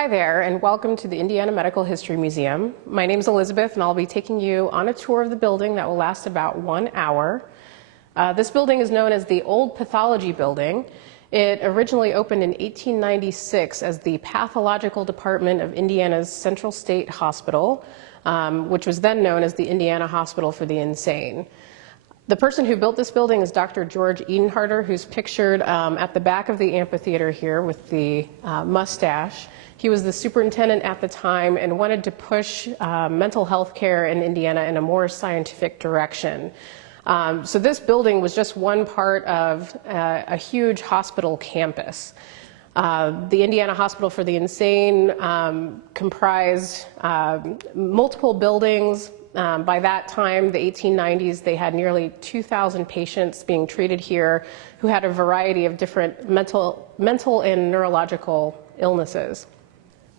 Hi there, and welcome to the Indiana Medical History Museum. My name is Elizabeth, and I'll be taking you on a tour of the building that will last about 1 hour. This building is known as the Old Pathology Building. It originally opened in 1896 as the Pathological Department of Indiana's Central State Hospital, which was then known as the Indiana Hospital for the Insane. The person who built this building is Dr. George Edenharter, who's pictured at the back of the amphitheater here with the mustache. He was the superintendent at the time and wanted to push mental health care in Indiana in a more scientific direction. So this building was just one part of a huge hospital campus. The Indiana Hospital for the Insane comprised multiple buildings. By that time, the 1890s, they had nearly 2,000 patients being treated here who had a variety of different mental and neurological illnesses.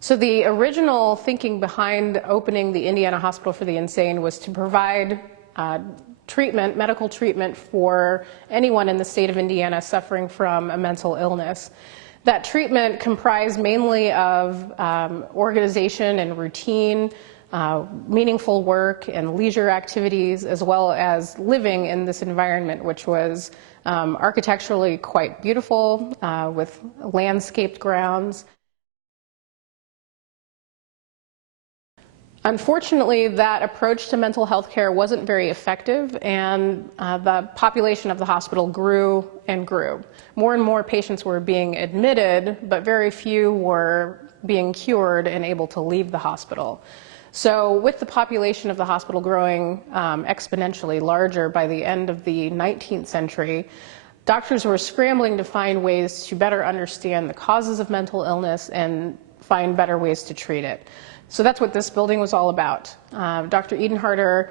So the original thinking behind opening the Indiana Hospital for the Insane was to provide medical treatment for anyone in the state of Indiana suffering from a mental illness. That treatment comprised mainly of organization and routine, meaningful work and leisure activities, as well as living in this environment, which was architecturally quite beautiful with landscaped grounds. Unfortunately, that approach to mental health care wasn't very effective, and the population of the hospital grew and grew. More and more patients were being admitted, but very few were being cured and able to leave the hospital. So with the population of the hospital growing exponentially larger by the end of the 19th century, doctors were scrambling to find ways to better understand the causes of mental illness and find better ways to treat it. So that's what this building was all about. Dr. Edenharter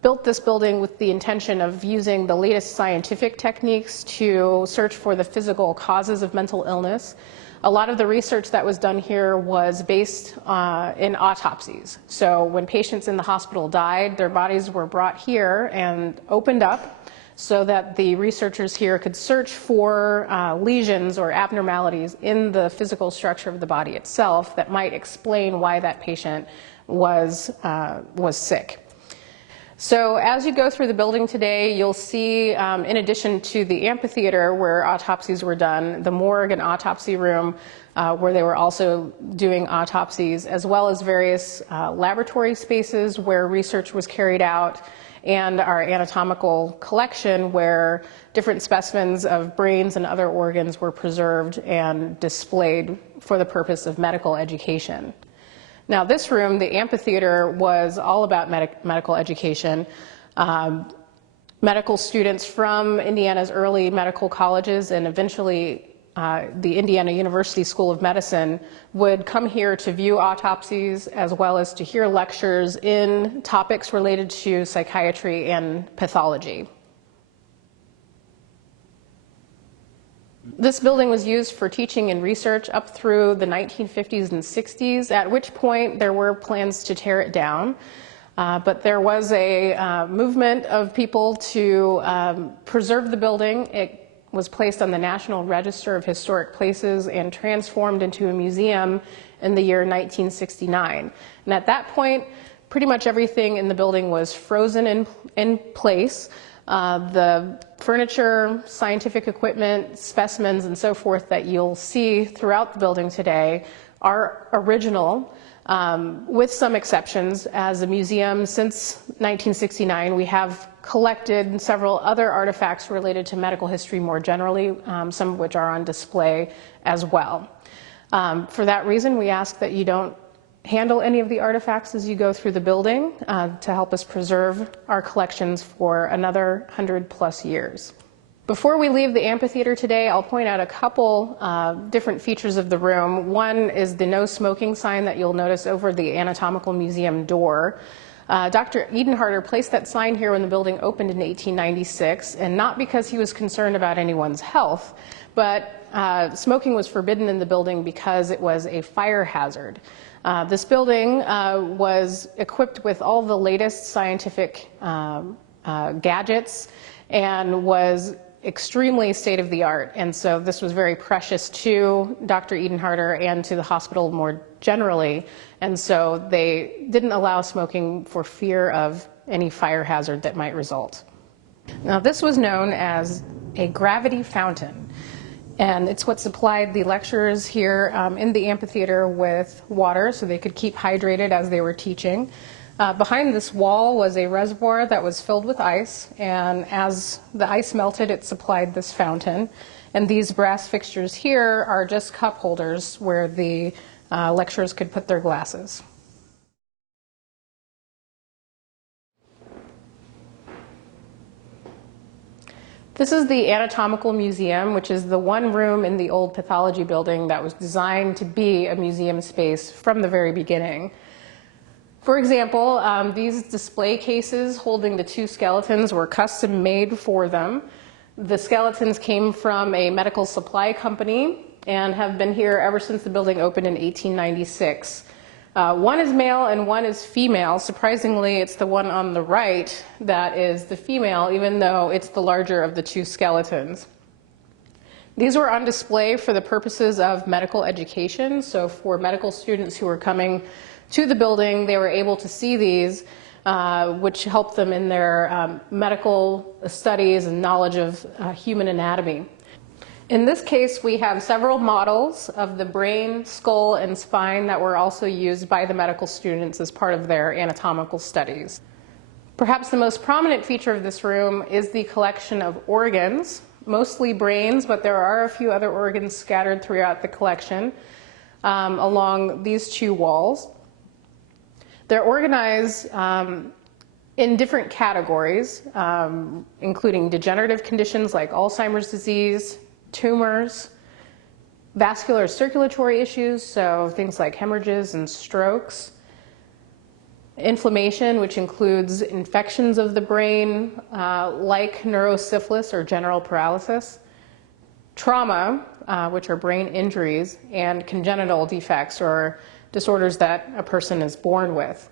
built this building with the intention of using the latest scientific techniques to search for the physical causes of mental illness. A lot of the research that was done here was based in autopsies. So when patients in the hospital died, their bodies were brought here and opened up so that the researchers here could search for lesions or abnormalities in the physical structure of the body itself that might explain why that patient was sick. So as you go through the building today, you'll see, in addition to the amphitheater where autopsies were done, the morgue and autopsy room where they were also doing autopsies, as well as various laboratory spaces where research was carried out, and our anatomical collection where different specimens of brains and other organs were preserved and displayed for the purpose of medical education. Now this room, the amphitheater, was all about medical education. Medical students from Indiana's early medical colleges and eventually the Indiana University School of Medicine would come here to view autopsies as well as to hear lectures in topics related to psychiatry and pathology. This building was used for teaching and research up through the 1950s and 60s, at which point there were plans to tear it down. But there was a movement of people to preserve the building. It was placed on the National Register of Historic Places and transformed into a museum in the year 1969. And at that point, pretty much everything in the building was frozen in place. The furniture, scientific equipment, specimens, and so forth that you'll see throughout the building today are original, with some exceptions. As a museum, since 1969, we have collected several other artifacts related to medical history more generally, some of which are on display as well. For that reason, we ask that you don't handle any of the artifacts as you go through the building to help us preserve our collections for another 100+ years. Before we leave the amphitheater today, I'll point out a couple different features of the room. One is the no smoking sign that you'll notice over the anatomical museum door. Dr. Edenharter placed that sign here when the building opened in 1896, and not because he was concerned about anyone's health, but smoking was forbidden in the building because it was a fire hazard. This building was equipped with all the latest scientific gadgets and was extremely state-of-the-art, and so this was very precious to Dr. Edenharter and to the hospital more generally, and so they didn't allow smoking for fear of any fire hazard that might result. Now, this was known as a gravity fountain, and it's what supplied the lecturers here in the amphitheater with water so they could keep hydrated as they were teaching. Behind this wall was a reservoir that was filled with ice, and as the ice melted, it supplied this fountain. And these brass fixtures here are just cup holders where the lecturers could put their glasses. This is the Anatomical Museum, which is the one room in the old pathology building that was designed to be a museum space from the very beginning. For example, these display cases holding the two skeletons were custom made for them. The skeletons came from a medical supply company and have been here ever since the building opened in 1896. One is male and one is female. Surprisingly, it's the one on the right that is the female, even though it's the larger of the two skeletons. These were on display for the purposes of medical education, so for medical students who were coming to the building, they were able to see these, which helped them in their medical studies and knowledge of human anatomy. In this case, we have several models of the brain, skull, and spine that were also used by the medical students as part of their anatomical studies. Perhaps the most prominent feature of this room is the collection of organs, mostly brains, but there are a few other organs scattered throughout the collection along these two walls. They're organized in different categories, including degenerative conditions like Alzheimer's disease, tumors, vascular circulatory issues, so things like hemorrhages and strokes, inflammation, which includes infections of the brain like neurosyphilis or general paralysis, trauma, which are brain injuries, and congenital defects or disorders that a person is born with.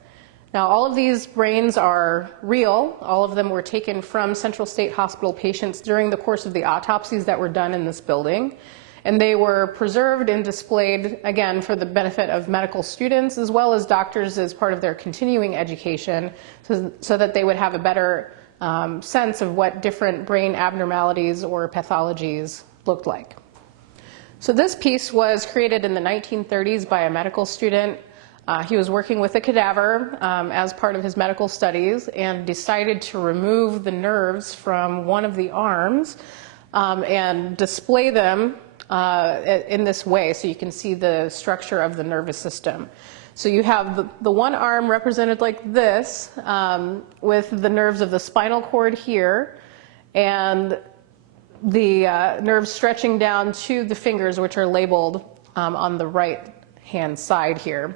Now, all of these brains are real. All of them were taken from Central State Hospital patients during the course of the autopsies that were done in this building. And they were preserved and displayed, again, for the benefit of medical students as well as doctors as part of their continuing education so that they would have a better sense of what different brain abnormalities or pathologies looked like. So this piece was created in the 1930s by a medical student. He was working with a cadaver as part of his medical studies and decided to remove the nerves from one of the arms and display them in this way so you can see the structure of the nervous system. So you have the one arm represented like this with the nerves of the spinal cord here and the nerves stretching down to the fingers, which are labeled on the right hand side here.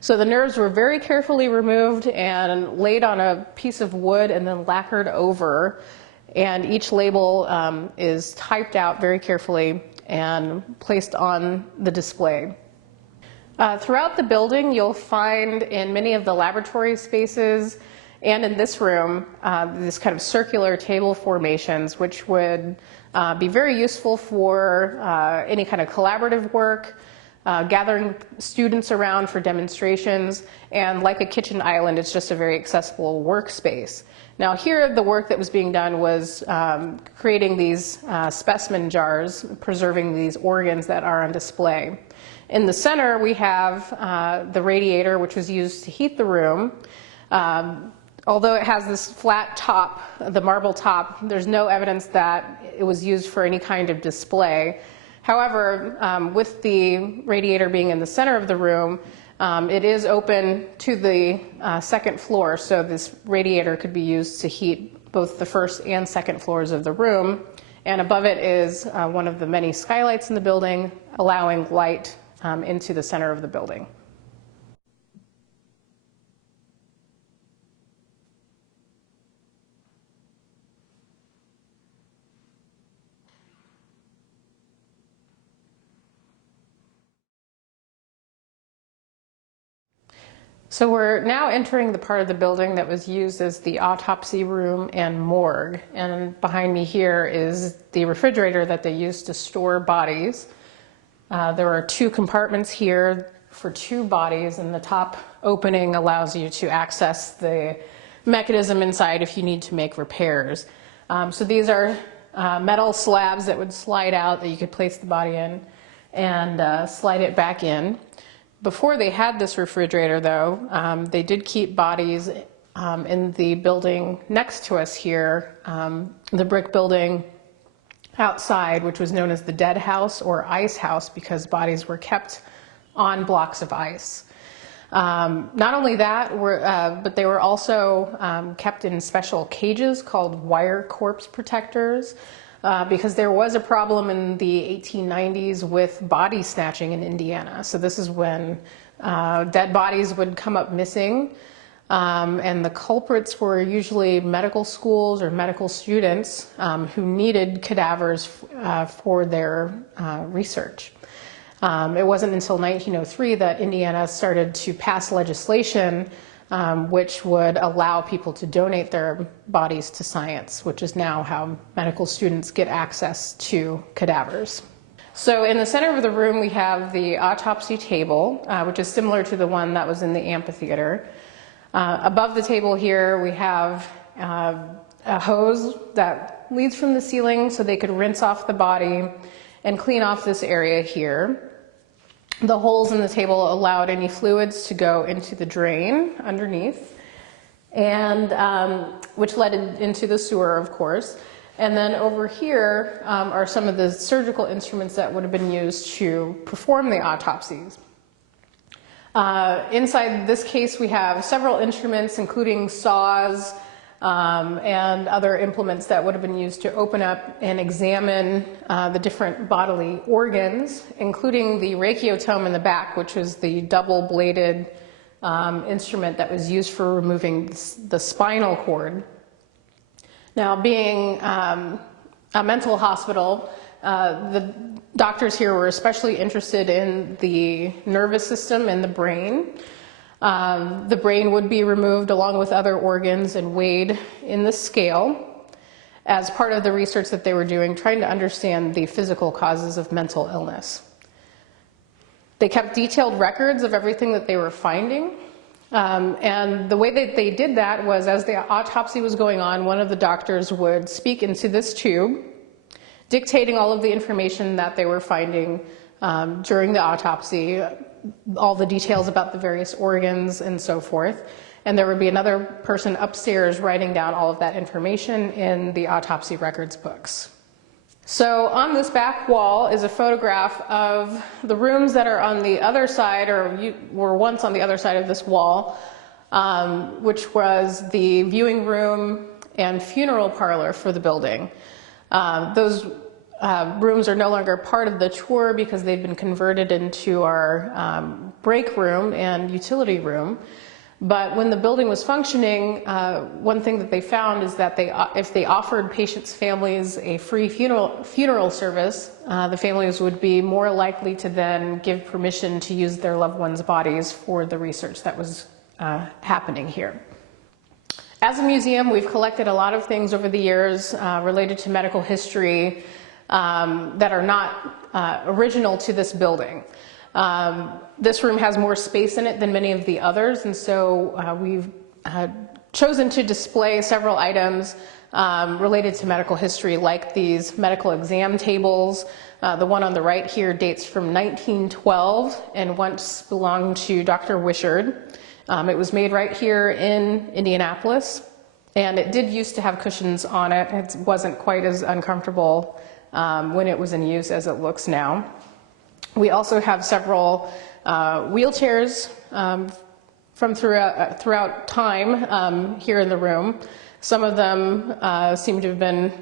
So the nerves were very carefully removed and laid on a piece of wood and then lacquered over, and each label is typed out very carefully and placed on the display. Throughout the building, you'll find in many of the laboratory spaces and in this room, this kind of circular table formations, which would be very useful for any kind of collaborative work, gathering students around for demonstrations, and like a kitchen island, it's just a very accessible workspace. Now here, the work that was being done was creating these specimen jars, preserving these organs that are on display. In the center, we have the radiator, which was used to heat the room. Although it has this flat top, the marble top, there's no evidence that it was used for any kind of display. However, with the radiator being in the center of the room, it is open to the second floor, so this radiator could be used to heat both the first and second floors of the room. And above it is one of the many skylights in the building, allowing light into the center of the building. So we're now entering the part of the building that was used as the autopsy room and morgue. And behind me here is the refrigerator that they used to store bodies. There are 2 compartments here for 2 bodies, and the top opening allows you to access the mechanism inside if you need to make repairs. So these are metal slabs that would slide out that you could place the body in and slide it back in. Before they had this refrigerator, though, they did keep bodies in the building next to us here, the brick building outside, which was known as the dead house or ice house because bodies were kept on blocks of ice. Not only that, but they were also kept in special cages called wire corpse protectors. Because there was a problem in the 1890s with body snatching in Indiana. So this is when dead bodies would come up missing, and the culprits were usually medical schools or medical students who needed cadavers for their research. It wasn't until 1903 that Indiana started to pass legislation which would allow people to donate their bodies to science, which is now how medical students get access to cadavers. So in the center of the room we have the autopsy table, which is similar to the one that was in the amphitheater. Above the table here we have a hose that leads from the ceiling so they could rinse off the body and clean off this area here. The holes in the table allowed any fluids to go into the drain underneath, and which led into the sewer, of course. And then over here are some of the surgical instruments that would have been used to perform the autopsies. Inside this case, we have several instruments, including saws and other implements that would have been used to open up and examine the different bodily organs, including the rachiotome in the back, which was the double-bladed instrument that was used for removing the spinal cord. Now, being a mental hospital, the doctors here were especially interested in the nervous system and the brain. The brain would be removed along with other organs and weighed in the scale as part of the research that they were doing, trying to understand the physical causes of mental illness. They kept detailed records of everything that they were finding. And the way that they did that was, as the autopsy was going on, one of the doctors would speak into this tube, dictating all of the information that they were finding during the autopsy, all the details about the various organs and so forth. And there would be another person upstairs writing down all of that information in the autopsy records books. So on this back wall is a photograph of the rooms that are on the other side, or were once on the other side of this wall, which was the viewing room and funeral parlor for the building. Those rooms are no longer part of the tour because they've been converted into our break room and utility room. But when the building was functioning, one thing that they found is that if they offered patients' families a free funeral service, the families would be more likely to then give permission to use their loved ones' bodies for the research that was happening here. As a museum, we've collected a lot of things over the years related to medical history that are not original to this building. This room has more space in it than many of the others, and so we've chosen to display several items related to medical history, like these medical exam tables. The one on the right here dates from 1912 and once belonged to Dr. Wishard. It was made right here in Indianapolis, and it did used to have cushions on it. It wasn't quite as uncomfortable when it was in use as it looks now. We also have several wheelchairs from throughout time here in the room. Some of them seem to have been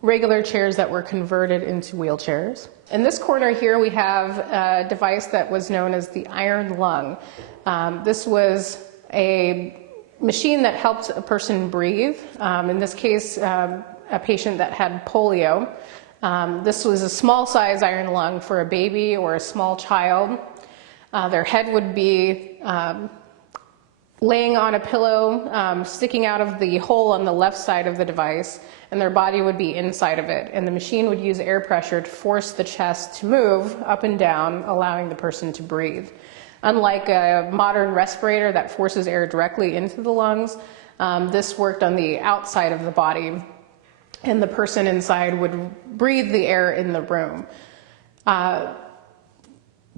regular chairs that were converted into wheelchairs. In this corner here we have a device that was known as the iron lung. This was a machine that helped a person breathe. In this case, a patient that had polio. This was a small size iron lung for a baby or a small child. Their head would be laying on a pillow, sticking out of the hole on the left side of the device, and their body would be inside of it. And the machine would use air pressure to force the chest to move up and down, allowing the person to breathe. Unlike a modern respirator that forces air directly into the lungs, this worked on the outside of the body, and the person inside would breathe the air in the room.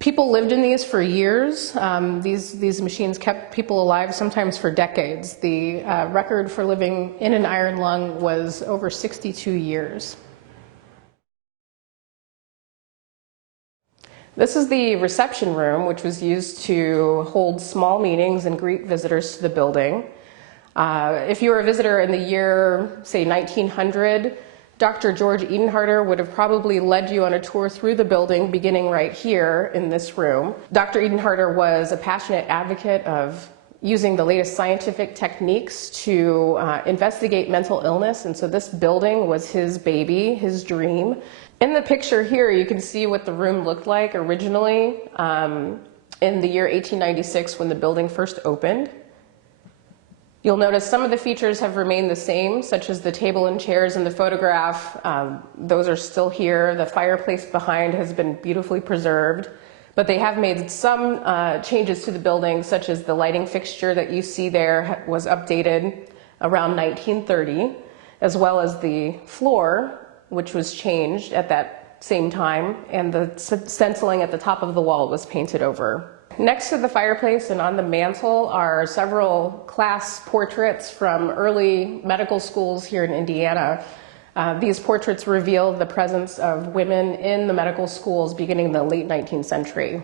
People lived in these for years. These machines kept people alive, sometimes for decades. The record for living in an iron lung was over 62 years. This is the reception room, which was used to hold small meetings and greet visitors to the building. If you were a visitor in the year, say, 1900, Dr. George Edenharter would have probably led you on a tour through the building, beginning right here in this room. Dr. Edenharter was a passionate advocate of using the latest scientific techniques to investigate mental illness, and so this building was his baby, his dream. In the picture here, you can see what the room looked like originally in the year 1896 when the building first opened. You'll notice some of the features have remained the same, such as the table and chairs in the photograph. Those are still here. The fireplace behind has been beautifully preserved, but they have made some changes to the building, such as the lighting fixture that you see there was updated around 1930, as well as the floor, which was changed at that same time, and the stenciling at the top of the wall was painted over. Next to the fireplace and on the mantle are several class portraits from early medical schools here in Indiana. These portraits reveal the presence of women in the medical schools beginning in the late 19th century.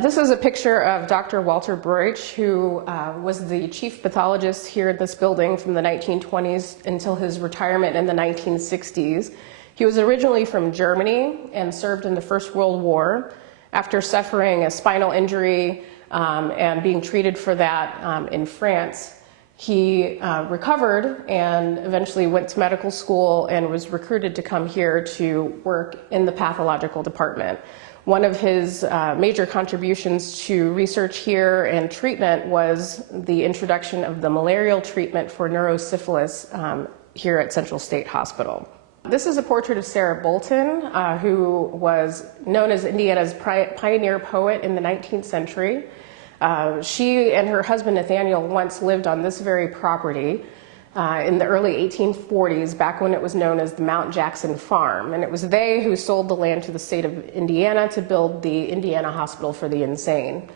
This is a picture of Dr. Walter Broich, who was the chief pathologist here at this building from the 1920s until his retirement in the 1960s. He was originally from Germany and served in the First World War. After suffering a spinal injury and being treated for that in France, he recovered and eventually went to medical school and was recruited to come here to work in the pathological department. One of his major contributions to research here and treatment was the introduction of the malarial treatment for neurosyphilis here at Central State Hospital. This is a portrait of Sarah Bolton, who was known as Indiana's pioneer poet in the 19th century. She and her husband Nathaniel once lived on this very property in the early 1840s, back when it was known as the Mount Jackson Farm. And it was they who sold the land to the state of Indiana to build the Indiana Hospital for the Insane.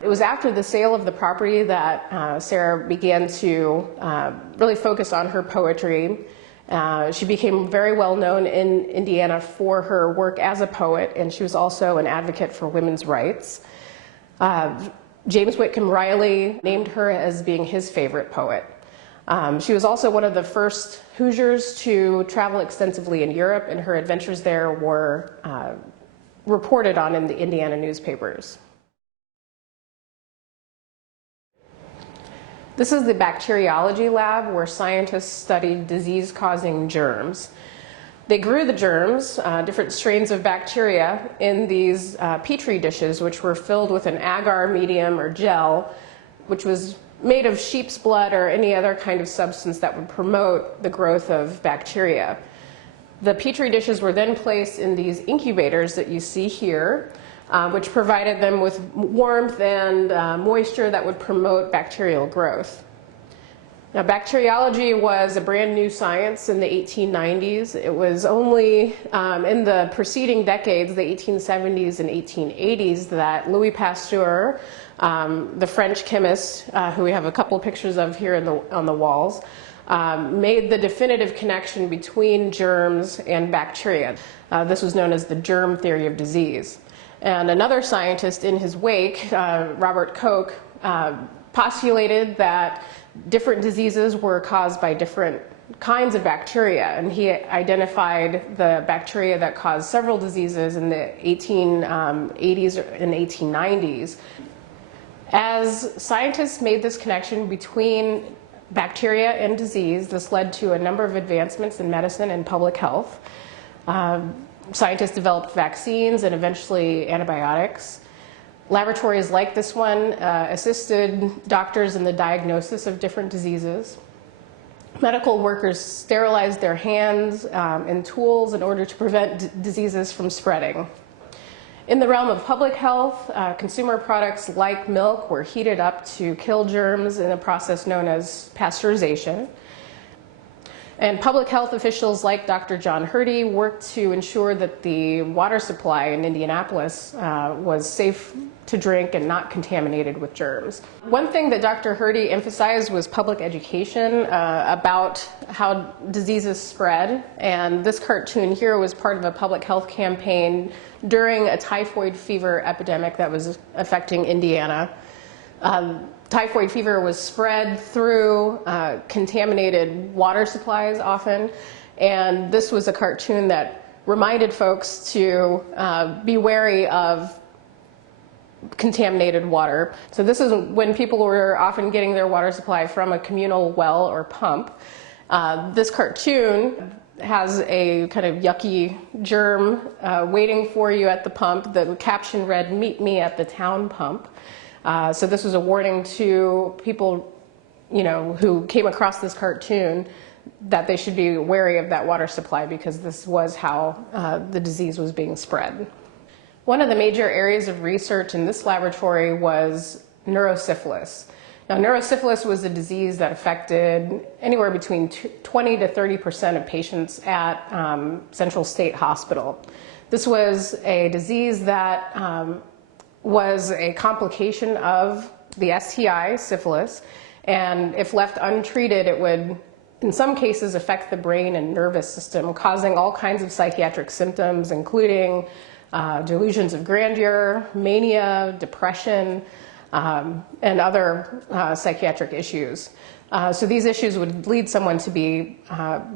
It was after the sale of the property that Sarah began to really focus on her poetry. She became very well known in Indiana for her work as a poet, and she was also an advocate for women's rights. James Whitcomb Riley named her as being his favorite poet. She was also one of the first Hoosiers to travel extensively in Europe, and her adventures there were reported on in the Indiana newspapers. This is the bacteriology lab where scientists studied disease-causing germs. They grew the germs, different strains of bacteria, in these petri dishes, which were filled with an agar medium or gel, which was made of sheep's blood or any other kind of substance that would promote the growth of bacteria. The petri dishes were then placed in these incubators that you see here, which provided them with warmth and moisture that would promote bacterial growth. Now, bacteriology was a brand new science in the 1890s. It was only in the preceding decades, the 1870s and 1880s, that Louis Pasteur, the French chemist, who we have a couple of pictures of here on the walls, made the definitive connection between germs and bacteria. This was known as the germ theory of disease. And another scientist in his wake, Robert Koch, postulated that different diseases were caused by different kinds of bacteria, and he identified the bacteria that caused several diseases in the 1880s and 1890s. As scientists made this connection between bacteria and disease, this led to a number of advancements in medicine and public health. Scientists developed vaccines and eventually antibiotics. Laboratories like this one assisted doctors in the diagnosis of different diseases. Medical workers sterilized their hands and tools in order to prevent diseases from spreading. In the realm of public health, consumer products like milk were heated up to kill germs in a process known as pasteurization. And public health officials like Dr. John Hurdy worked to ensure that the water supply in Indianapolis was safe to drink and not contaminated with germs. One thing that Dr. Hurdy emphasized was public education about how diseases spread. And this cartoon here was part of a public health campaign during a typhoid fever epidemic that was affecting Indiana. Typhoid fever was spread through contaminated water supplies often, and this was a cartoon that reminded folks to be wary of contaminated water. So this is when people were often getting their water supply from a communal well or pump. This cartoon has a kind of yucky germ waiting for you at the pump. The caption read, "Meet me at the town pump." So this was a warning to people, who came across this cartoon that they should be wary of that water supply because this was how the disease was being spread. One of the major areas of research in this laboratory was neurosyphilis. Now, neurosyphilis was a disease that affected anywhere between 20 to 30% of patients at Central State Hospital. This was a disease that was a complication of the STI, syphilis, and if left untreated, it would, in some cases, affect the brain and nervous system, causing all kinds of psychiatric symptoms, including delusions of grandeur, mania, depression, and other psychiatric issues. So these issues would lead someone to be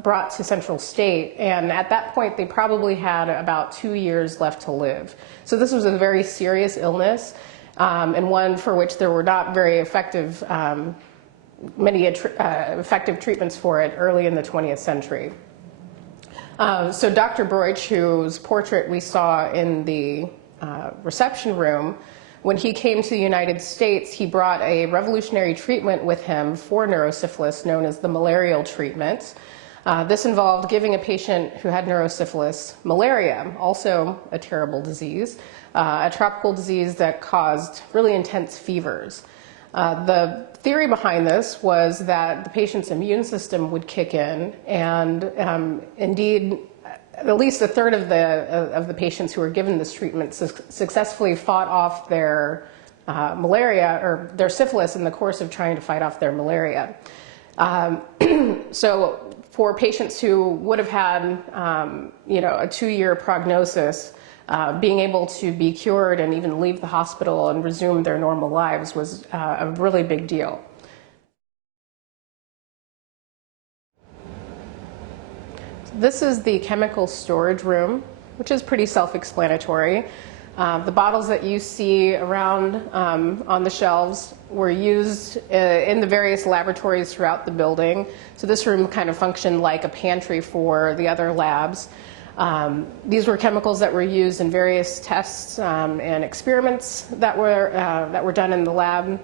brought to Central State, and at that point they probably had about 2 years left to live. So this was a very serious illness, and one for which there were not very effective, many effective treatments for it early in the 20th century. So Dr. Broich, whose portrait we saw in the reception room, when he came to the United States, he brought a revolutionary treatment with him for neurosyphilis known as the malarial treatment. This involved giving a patient who had neurosyphilis malaria, also a terrible disease, a tropical disease that caused really intense fevers. The theory behind this was that the patient's immune system would kick in, and indeed, at least a third of the patients who were given this treatment successfully fought off their malaria or their syphilis in the course of trying to fight off their malaria. So for patients who would have had a 2-year prognosis, being able to be cured and even leave the hospital and resume their normal lives was a really big deal. This is the chemical storage room, which is pretty self-explanatory. The bottles that you see around on the shelves were used in the various laboratories throughout the building. So this room kind of functioned like a pantry for the other labs. These were chemicals that were used in various tests and experiments that were done in the lab,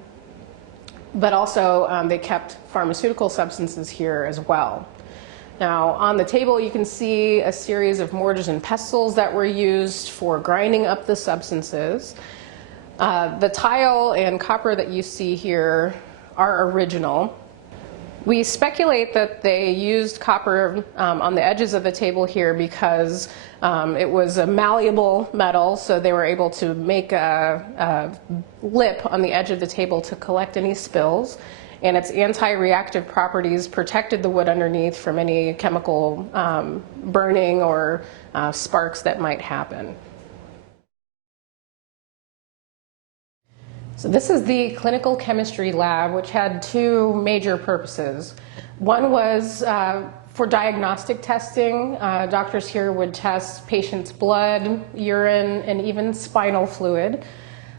but also they kept pharmaceutical substances here as well. Now, on the table, you can see a series of mortars and pestles that were used for grinding up the substances. The tile and copper that you see here are original. We speculate that they used copper on the edges of the table here because it was a malleable metal, so they were able to make a lip on the edge of the table to collect any spills. And its anti-reactive properties protected the wood underneath from any chemical burning or sparks that might happen. So this is the clinical chemistry lab, which had 2 major purposes. One was for diagnostic testing. Doctors here would test patients' blood, urine, and even spinal fluid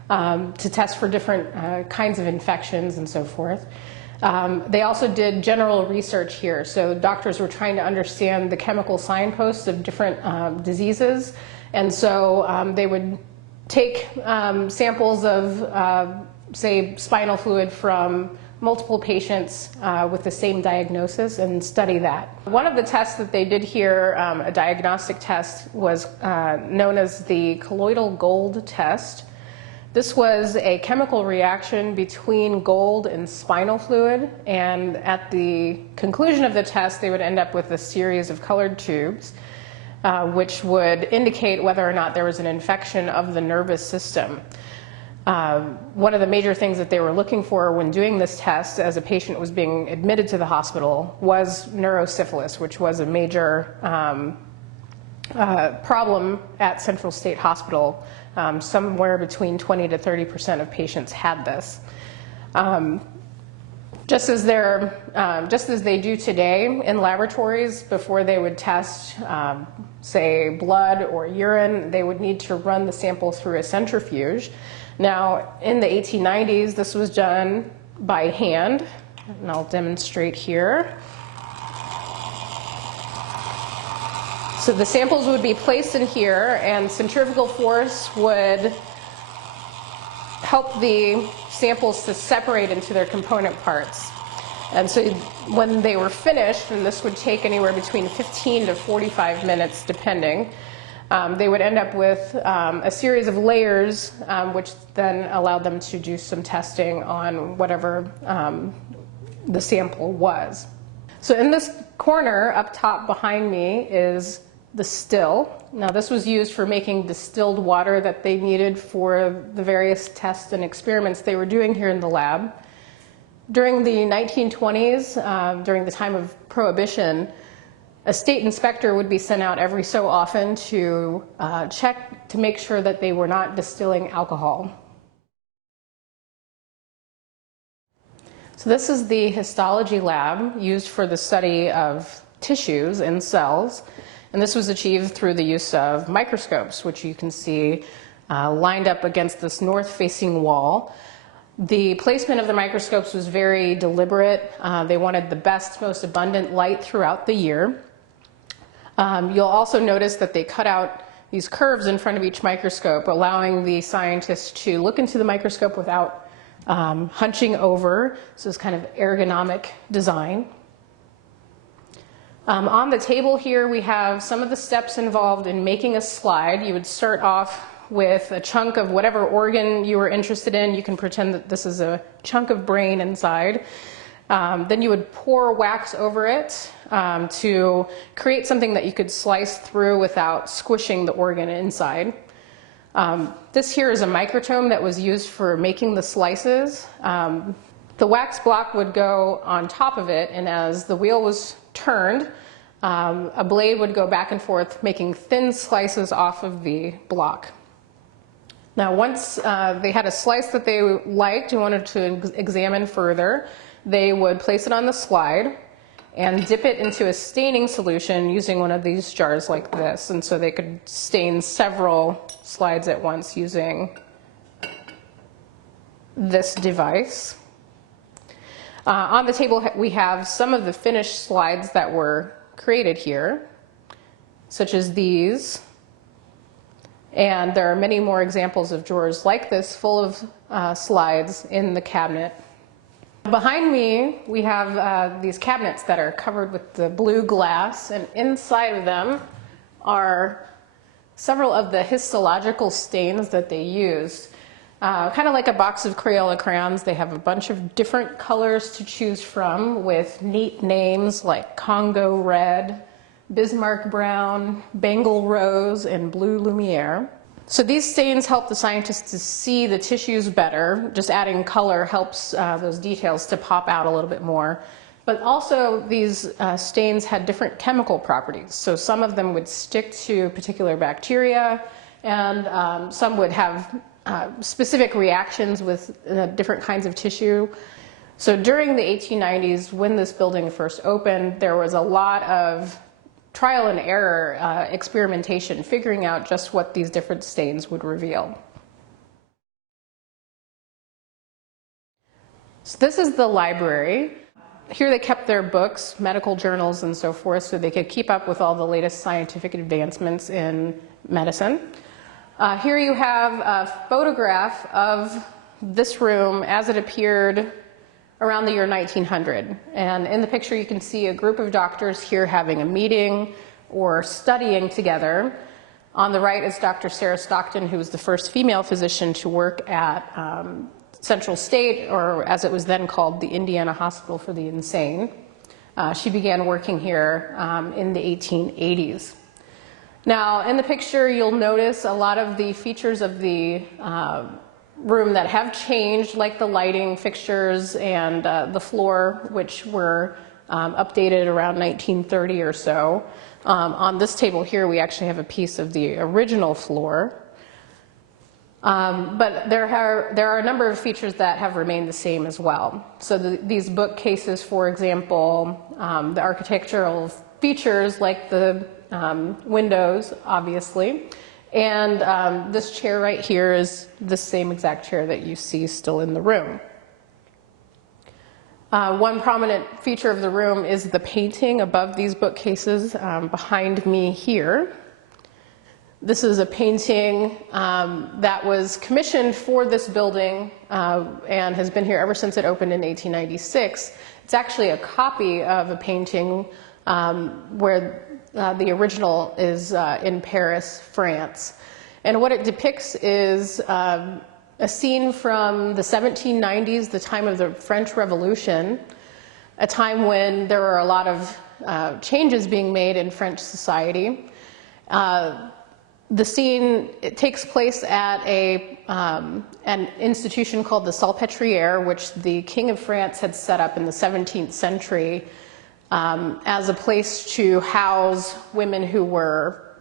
to test for different kinds of infections and so forth. They also did general research here, so doctors were trying to understand the chemical signposts of different diseases, and so they would take samples of, say, spinal fluid from multiple patients with the same diagnosis and study that. One of the tests that they did here, a diagnostic test, was known as the colloidal gold test. This was a chemical reaction between gold and spinal fluid, and at the conclusion of the test, they would end up with a series of colored tubes, which would indicate whether or not there was an infection of the nervous system. One of the major things that they were looking for when doing this test as a patient was being admitted to the hospital was neurosyphilis, which was a major problem at Central State Hospital. Somewhere between 20 to 30% of patients had this. Just as they do today in laboratories, before they would test, say, blood or urine, they would need to run the sample through a centrifuge. Now, in the 1890s, this was done by hand, and I'll demonstrate here. So the samples would be placed in here, and centrifugal force would help the samples to separate into their component parts. And so when they were finished, and this would take anywhere between 15 to 45 minutes depending, they would end up with a series of layers, which then allowed them to do some testing on whatever the sample was. So in this corner up top behind me is the still. Now this was used for making distilled water that they needed for the various tests and experiments they were doing here in the lab. During the 1920s, during the time of Prohibition, a state inspector would be sent out every so often to check to make sure that they were not distilling alcohol. So this is the histology lab used for the study of tissues and cells. And this was achieved through the use of microscopes, which you can see lined up against this north-facing wall. The placement of the microscopes was very deliberate. They wanted the best, most abundant light throughout the year. You'll also notice that they cut out these curves in front of each microscope, allowing the scientists to look into the microscope without hunching over. So it's kind of ergonomic design. On the table here, we have some of the steps involved in making a slide. You would start off with a chunk of whatever organ you were interested in. You can pretend that this is a chunk of brain inside. Then you would pour wax over it to create something that you could slice through without squishing the organ inside. This here is a microtome that was used for making the slices. The wax block would go on top of it, and as the wheel was turned, a blade would go back and forth, making thin slices off of the block. Now, once they had a slice that they liked and wanted to examine further, they would place it on the slide and dip it into a staining solution using one of these jars like this. And so they could stain several slides at once using this device. On the table, we have some of the finished slides that were created here, such as these. And there are many more examples of drawers like this full of slides in the cabinet. Behind me, we have these cabinets that are covered with the blue glass, and inside of them are several of the histological stains that they used. Kind of like a box of Crayola crayons, they have a bunch of different colors to choose from with neat names like Congo Red, Bismarck Brown, Bengal Rose, and Blue Lumiere. So these stains help the scientists to see the tissues better. Just adding color helps those details to pop out a little bit more. But also these stains had different chemical properties. So some of them would stick to particular bacteria, and some would have specific reactions with different kinds of tissue. So during the 1890s, when this building first opened, there was a lot of trial and error experimentation, figuring out just what these different stains would reveal. So this is the library. Here they kept their books, medical journals, and so forth, so they could keep up with all the latest scientific advancements in medicine. Here you have a photograph of this room as it appeared around the year 1900. And in the picture you can see a group of doctors here having a meeting or studying together. On the right is Dr. Sarah Stockton, who was the first female physician to work at Central State, or as it was then called, the Indiana Hospital for the Insane. She began working here in the 1880s. Now, in the picture, you'll notice a lot of the features of the room that have changed, like the lighting fixtures and the floor, which were updated around 1930 or so. On this table here, we actually have a piece of the original floor. But there are a number of features that have remained the same as well. So these bookcases, for example, the architectural features like the windows, obviously, and this chair right here is the same exact chair that you see still in the room. One prominent feature of the room is the painting above these bookcases behind me here. This is a painting that was commissioned for this building and has been here ever since it opened in 1896. It's actually a copy of a painting where the original is in Paris, France. And what it depicts is a scene from the 1790s, the time of the French Revolution, a time when there were a lot of changes being made in French society. The scene, it takes place at an institution called the Salpêtrière, which the King of France had set up in the 17th century as a place to house women who were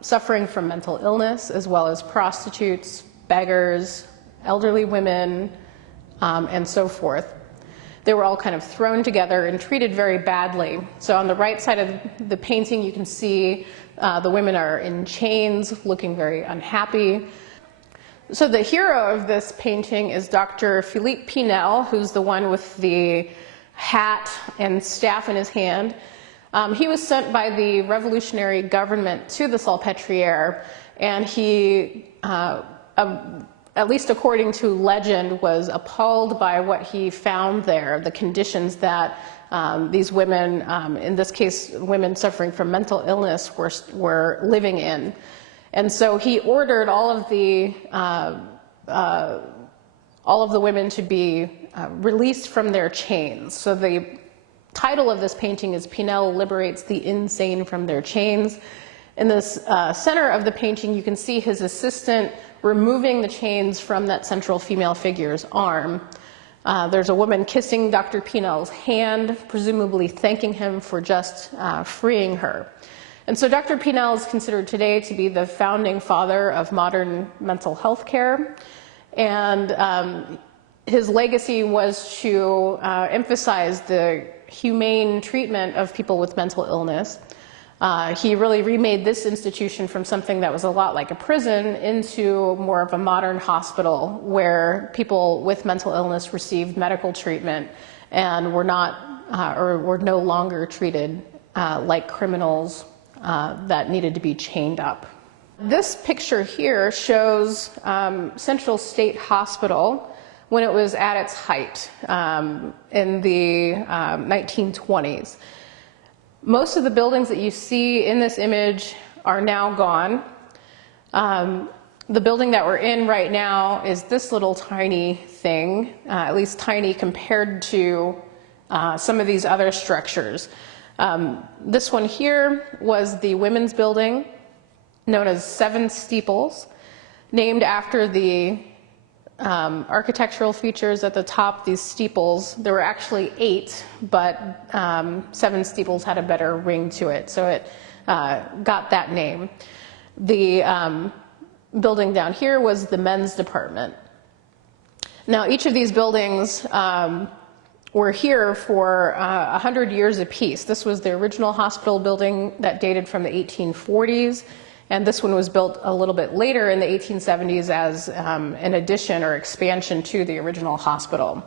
suffering from mental illness, as well as prostitutes, beggars, elderly women, and so forth. They were all kind of thrown together and treated very badly. So on the right side of the painting, you can see the women are in chains, looking very unhappy. So the hero of this painting is Dr. Philippe Pinel, who's the one with the hat and staff in his hand. He was sent by the revolutionary government to the Salpêtrière, and he, at least according to legend, was appalled by what he found there, the conditions that these women, in this case women suffering from mental illness, were living in. And so he ordered all of the women to be released from their chains. So the title of this painting is Pinel Liberates the Insane from Their Chains. In the center of the painting, you can see his assistant removing the chains from that central female figure's arm. There's a woman kissing Dr. Pinel's hand, presumably thanking him for just freeing her. And so Dr. Pinel is considered today to be the founding father of modern mental health care. And his legacy was to emphasize the humane treatment of people with mental illness. He really remade this institution from something that was a lot like a prison into more of a modern hospital where people with mental illness received medical treatment and were not or were no longer treated like criminals that needed to be chained up. This picture here shows Central State Hospital when it was at its height in the 1920s. Most of the buildings that you see in this image are now gone. The building that we're in right now is this little tiny thing, at least tiny compared to some of these other structures. This one here was the women's building, known as Seven Steeples, named after the architectural features at the top, these steeples. There were actually 8, but 7 steeples had a better ring to it, so it got that name. The building down here was the men's department. Now, each of these buildings were here for 100 years apiece. This was the original hospital building that dated from the 1840s. And this one was built a little bit later in the 1870s as an addition or expansion to the original hospital.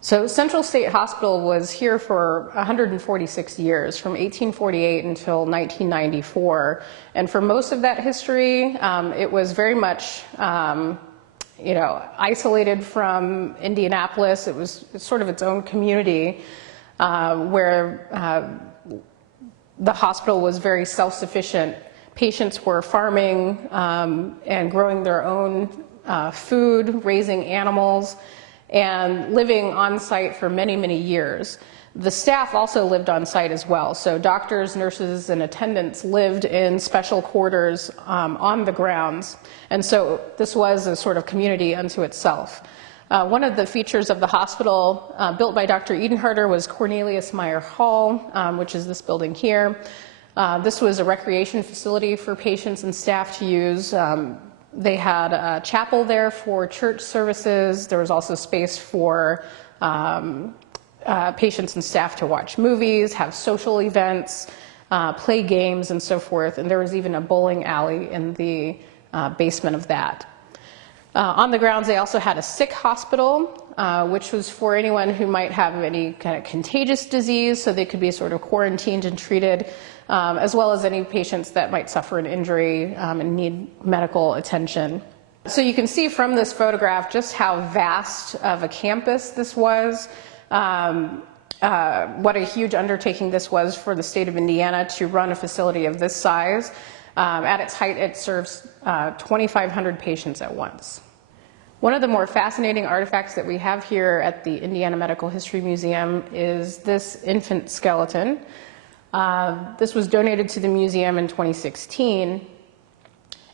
So Central State Hospital was here for 146 years, from 1848 until 1994. And for most of that history, it was very much isolated from Indianapolis. It was sort of its own community where the hospital was very self-sufficient. Patients were farming and growing their own food, raising animals, and living on site for many, many years. The staff also lived on site as well. So doctors, nurses, and attendants lived in special quarters on the grounds. And so this was a sort of community unto itself. One of the features of the hospital built by Dr. Edenharter was Cornelius Meyer Hall, which is this building here. This was a recreation facility for patients and staff to use. They had a chapel there for church services. There was also space for patients and staff to watch movies, have social events, play games, and so forth. And there was even a bowling alley in the basement of that. On the grounds, they also had a sick hospital, which was for anyone who might have any kind of contagious disease, so they could be sort of quarantined and treated, as well as any patients that might suffer an injury and need medical attention. So you can see from this photograph just how vast of a campus this was, what a huge undertaking this was for the state of Indiana to run a facility of this size. At its height, it serves 2,500 patients at once. One of the more fascinating artifacts that we have here at the Indiana Medical History Museum is this infant skeleton. This was donated to the museum in 2016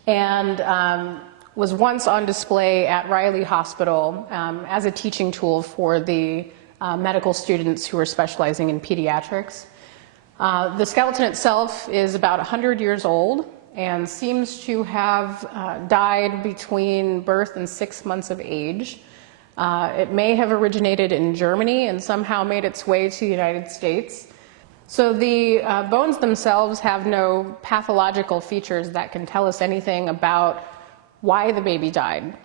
and was once on display at Riley Hospital as a teaching tool for the medical students who are specializing in pediatrics. The skeleton itself is about 100 years old and seems to have died between birth and 6 months of age. It may have originated in Germany and somehow made its way to the United States. So the bones themselves have no pathological features that can tell us anything about why the baby died.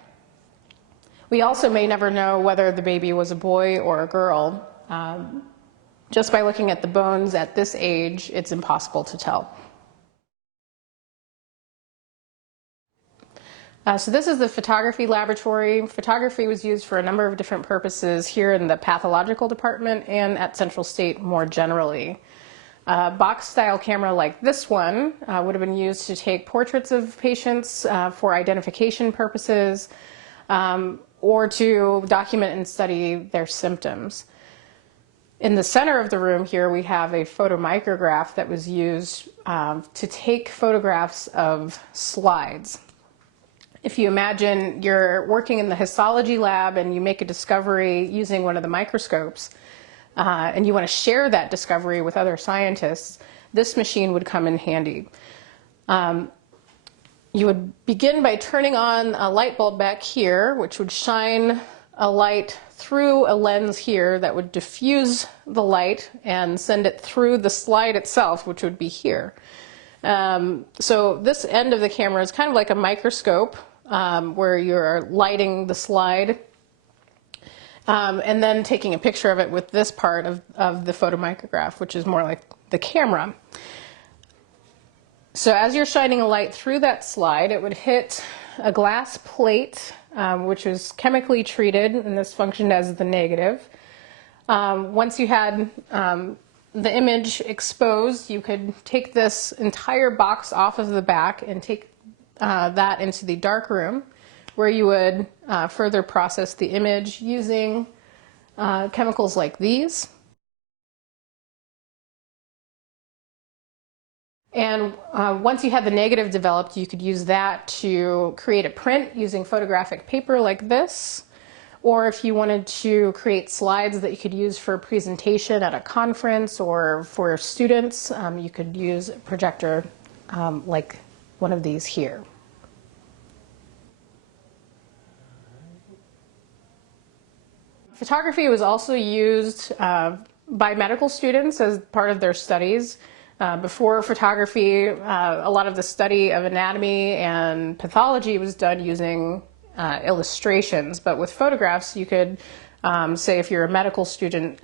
We also may never know whether the baby was a boy or a girl. Just by looking at the bones at this age, it's impossible to tell. So this is the photography laboratory. Photography was used for a number of different purposes here in the pathological department and at Central State more generally. A box-style camera like this one would have been used to take portraits of patients for identification purposes or to document and study their symptoms. In the center of the room here, we have a photomicrograph that was used to take photographs of slides. If you imagine you're working in the histology lab and you make a discovery using one of the microscopes, and you want to share that discovery with other scientists, this machine would come in handy. You would begin by turning on a light bulb back here, which would shine a light through a lens here that would diffuse the light and send it through the slide itself, which would be here. So this end of the camera is kind of like a microscope where you're lighting the slide and then taking a picture of it with this part of the photomicrograph, which is more like the camera. So as you're shining a light through that slide, it would hit a glass plate, which was chemically treated, and this functioned as the negative. Once you had the image exposed, you could take this entire box off of the back and take that into the dark room, where you would further process the image using chemicals like these. And once you had the negative developed, you could use that to create a print using photographic paper like this. Or if you wanted to create slides that you could use for a presentation at a conference or for students, you could use a projector like one of these here. Photography was also used by medical students as part of their studies. Before photography, a lot of the study of anatomy and pathology was done using illustrations, but with photographs you could say if you're a medical student,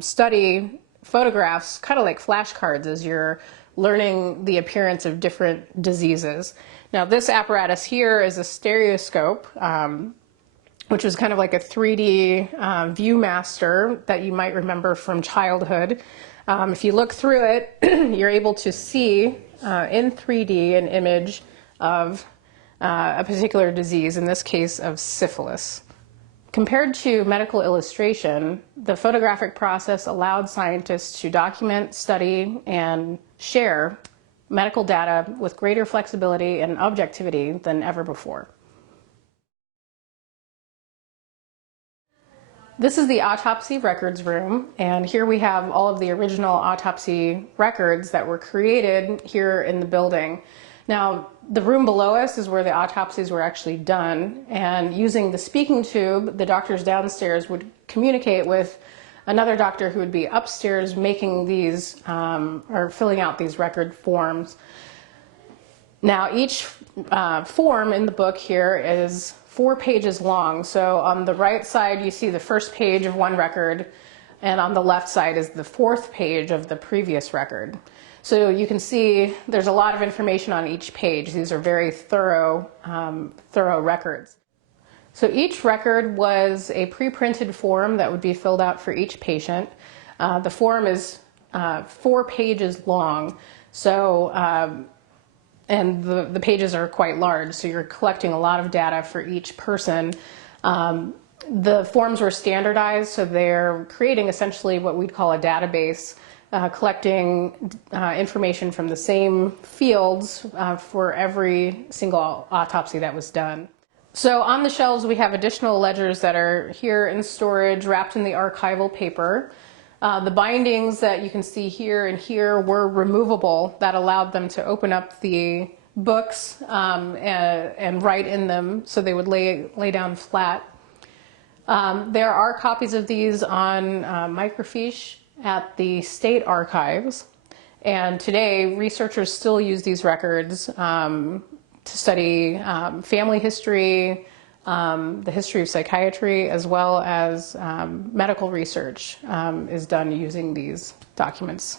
study photographs kind of like flashcards as you're learning the appearance of different diseases. Now this apparatus here is a stereoscope, which is kind of like a 3D ViewMaster that you might remember from childhood. If you look through it, you're able to see in 3D an image of a particular disease, in this case of syphilis. Compared to medical illustration, the photographic process allowed scientists to document, study, and share medical data with greater flexibility and objectivity than ever before. This is the autopsy records room, and here we have all of the original autopsy records that were created here in the building. Now, the room below us is where the autopsies were actually done, and using the speaking tube, the doctors downstairs would communicate with another doctor who would be upstairs making these, or filling out these record forms. Now, each form in the book here is 4 pages long. So on the right side, you see the first page of one record, and on the left side is the 4th page of the previous record. So you can see there's a lot of information on each page. These are very thorough records. So each record was a pre-printed form that would be filled out for each patient. The form is 4 pages long, so and the pages are quite large, so you're collecting a lot of data for each person. The forms were standardized, so they're creating essentially what we'd call a database, collecting information from the same fields for every single autopsy that was done. So on the shelves we have additional ledgers that are here in storage, wrapped in the archival paper. The bindings that you can see here and here were removable. That allowed them to open up the books and write in them, so they would lay down flat. There are copies of these on microfiche at the state archives, and today researchers still use these records to study family history, the history of psychiatry, as well as medical research is done using these documents.